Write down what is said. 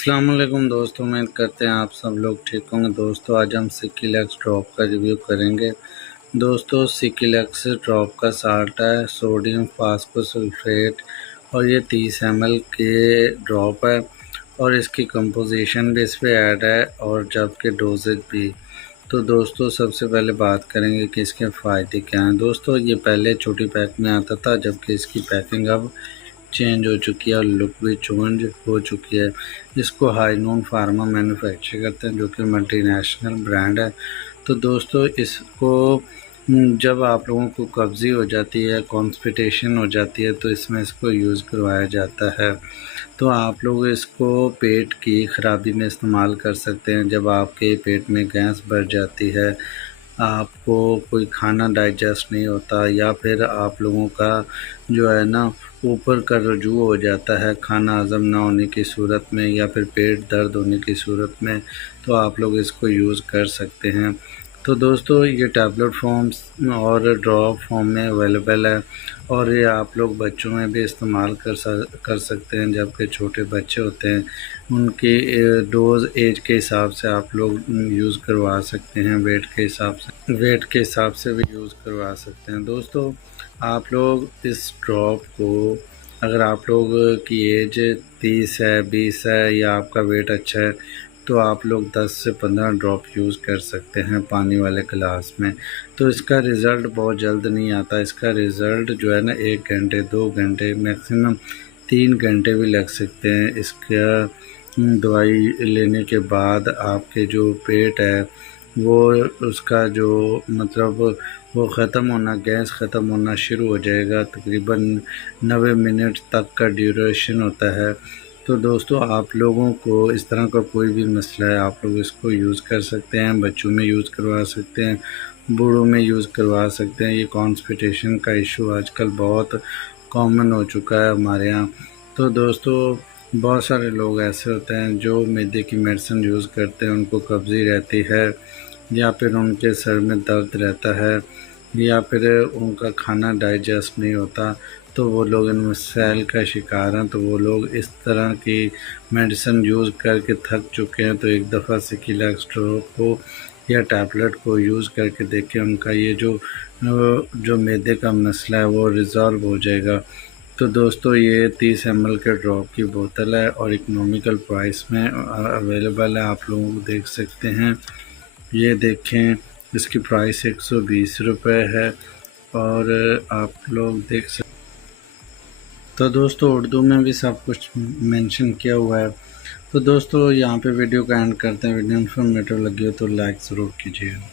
अस्सलाम वालेकुम दोस्तों, उम्मीद करते हैं आप सब लोग ठीक होंगे। दोस्तों आज हम सिकिलेक्स ड्रॉप का रिव्यू करेंगे। दोस्तों सिकिलेक्स ड्रॉप का साल्ट है सोडियम फास्फोसल्फेट और ये 30 ml के ड्रॉप है और इसकी कंपोजिशन भी इस पर ऐड है और जबकि डोजेज भी। तो दोस्तों सबसे पहले बात करेंगे कि इसके फ़ायदे क्या हैं। दोस्तों ये पहले छोटी पैक में आता था, जबकि इसकी पैकिंग अब चेंज हो चुकी है और लुक भी चेंज हो चुकी है। इसको हाईनून फार्मा मैन्युफैक्चर करते हैं, जो कि मल्टीनेशनल ब्रांड है। तो दोस्तों इसको जब आप लोगों को कब्ज़ी हो जाती है, कॉन्स्टिपेशन हो जाती है, तो इसमें इसको यूज़ करवाया जाता है। तो आप लोग इसको पेट की ख़राबी में इस्तेमाल कर सकते हैं। जब आपके पेट में गैस बढ़ जाती है, आपको कोई खाना डाइजेस्ट नहीं होता, या फिर आप लोगों का जो है ना ऊपर का रजू हो जाता है खाना हज़म ना होने की सूरत में, या फिर पेट दर्द होने की सूरत में, तो आप लोग इसको यूज़ कर सकते हैं। तो दोस्तों ये टैबलेट फॉर्म्स और ड्रॉप फॉर्म में अवेलेबल है और ये आप लोग बच्चों में भी इस्तेमाल कर सकते हैं। जबकि छोटे बच्चे होते हैं उनकी डोज़ एज के हिसाब से आप लोग यूज़ करवा सकते हैं, वेट के हिसाब से भी यूज़ करवा सकते हैं। दोस्तों आप लोग इस ड्रॉप को, अगर आप लोग की एज 30 है, 20 है या आपका वेट अच्छा है, तो आप लोग 10 से 15 ड्रॉप यूज़ कर सकते हैं पानी वाले गिलास में। तो इसका रिज़ल्ट बहुत जल्द नहीं आता। इसका रिज़ल्ट जो है ना 1 घंटे 2 घंटे मैक्सिमम 3 घंटे भी लग सकते हैं। इसका दवाई लेने के बाद आपके जो पेट है वो उसका जो मतलब वो ख़त्म होना, गैस ख़त्म होना शुरू हो जाएगा। तकरीबन 90 मिनट तक का ड्यूरेशन होता है। तो दोस्तों आप लोगों को इस तरह का कोई भी मसला है, आप लोग इसको यूज़ कर सकते हैं। बच्चों में यूज़ करवा सकते हैं, बूढ़ों में यूज़ करवा सकते हैं। ये कॉन्स्टिपेशन का इशू आजकल बहुत कॉमन हो चुका है हमारे यहाँ। तो दोस्तों बहुत सारे लोग ऐसे होते हैं जो मैदे की मेडिसिन यूज़ करते हैं, उनको कब्ज़ी रहती है, या फिर उनके सर में दर्द रहता है, या फिर उनका खाना डाइजेस्ट नहीं होता, तो वो लोग इन मसाइल का शिकार हैं। तो वो लोग इस तरह की मेडिसिन यूज़ करके थक चुके हैं। तो एक दफ़ा सिकिलेक्स ड्रॉप को या टैबलेट को यूज़ करके देखें, उनका ये जो मैदे का मसला है वो रिज़ॉल्व हो जाएगा। तो दोस्तों ये 30 ml के ड्रॉप की बोतल है और इकोनॉमिकल प्राइस में अवेलेबल है, आप लोगों को देख सकते हैं। ये देखें इसकी प्राइस 120 रुपये है और आप लोग देख सकते। तो दोस्तों उर्दू में भी सब कुछ मेंशन किया हुआ है। तो दोस्तों यहाँ पे वीडियो का एंड करते हैं। वीडियो इन्फॉर्मेटिव लगी हो तो लाइक ज़रूर कीजिएगा।